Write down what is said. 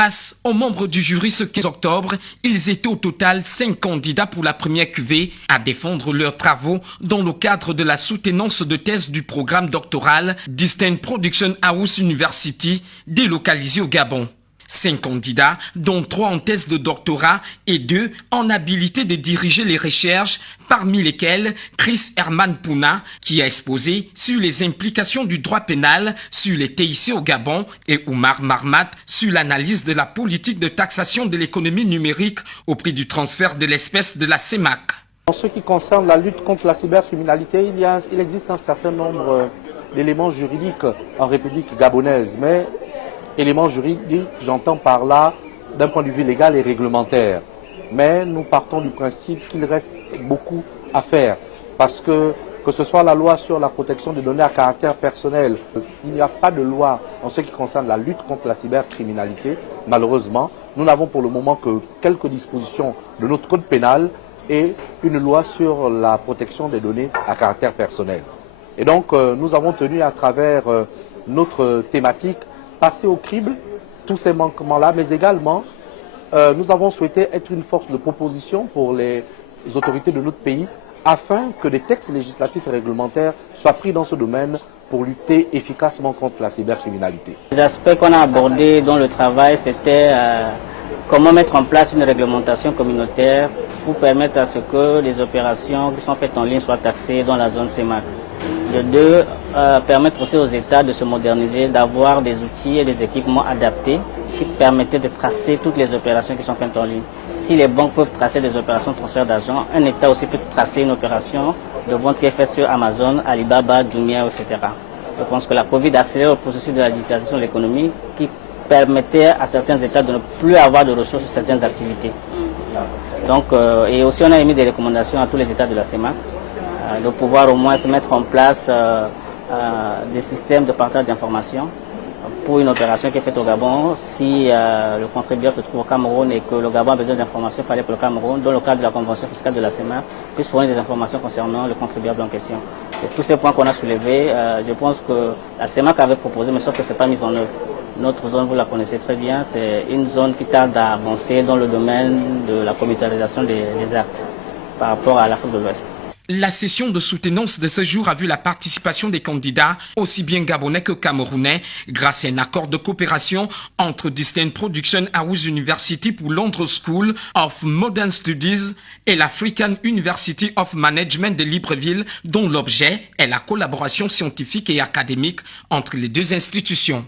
Face aux membres du jury ce 15 octobre, ils étaient au total 5 candidats pour la première cuvée à défendre leurs travaux dans le cadre de la soutenance de thèse du programme doctoral Distant Production House University délocalisé au Gabon. 5 candidats, dont 3 en thèse de doctorat et 2 en habilité de diriger les recherches, parmi lesquels Chris Herman Pouna, qui a exposé sur les implications du droit pénal sur les TIC au Gabon, et Oumar Marmat sur l'analyse de la politique de taxation de l'économie numérique au prix du transfert de l'espèce de la CEMAC. En ce qui concerne la lutte contre la cybercriminalité, il existe un certain nombre d'éléments juridiques en République gabonaise, mais éléments juridiques, j'entends par là d'un point de vue légal et réglementaire. Mais nous partons du principe qu'il reste beaucoup à faire, parce que ce soit la loi sur la protection des données à caractère personnel, il n'y a pas de loi en ce qui concerne la lutte contre la cybercriminalité. Malheureusement, nous n'avons pour le moment que quelques dispositions de notre code pénal et une loi sur la protection des données à caractère personnel. Et donc, nous avons tenu à travers notre thématique passer au crible tous ces manquements-là, mais également, nous avons souhaité être une force de proposition pour les autorités de notre pays afin que des textes législatifs et réglementaires soient pris dans ce domaine pour lutter efficacement contre la cybercriminalité. Les aspects qu'on a abordés dans le travail, c'était comment mettre en place une réglementation communautaire pour permettre à ce que les opérations qui sont faites en ligne soient taxées dans la zone CEMAC. De deux, permettre aussi aux États de se moderniser, d'avoir des outils et des équipements adaptés qui permettaient de tracer toutes les opérations qui sont faites en ligne. Si les banques peuvent tracer des opérations de transfert d'argent, un État aussi peut tracer une opération de vente qui est faite sur Amazon, Alibaba, Jumia, etc. Je pense que la Covid a accéléré le processus de la digitalisation de l'économie qui permettait à certains États de ne plus avoir de ressources sur certaines activités. Donc, et aussi on a émis des recommandations à tous les États de la CEMAC de pouvoir au moins se mettre en place des systèmes de partage d'informations pour une opération qui est faite au Gabon. Si le contribuable se trouve au Cameroun et que le Gabon a besoin d'informations, il fallait que le Cameroun, dans le cadre de la convention fiscale de la CEMAC, puisse fournir des informations concernant le contribuable en question. Et tous ces points qu'on a soulevés, je pense que la CEMAC avait proposé, mais sauf que ce n'est pas mis en œuvre. Notre zone, vous la connaissez très bien, c'est une zone qui tarde à avancer dans le domaine de la communautarisation des actes par rapport à l'Afrique de l'Ouest. La session de soutenance de ce jour a vu la participation des candidats, aussi bien gabonais que camerounais, grâce à un accord de coopération entre Distant Production House University pour Londres School of Modern Studies et l'African University of Management de Libreville, dont l'objet est la collaboration scientifique et académique entre les deux institutions.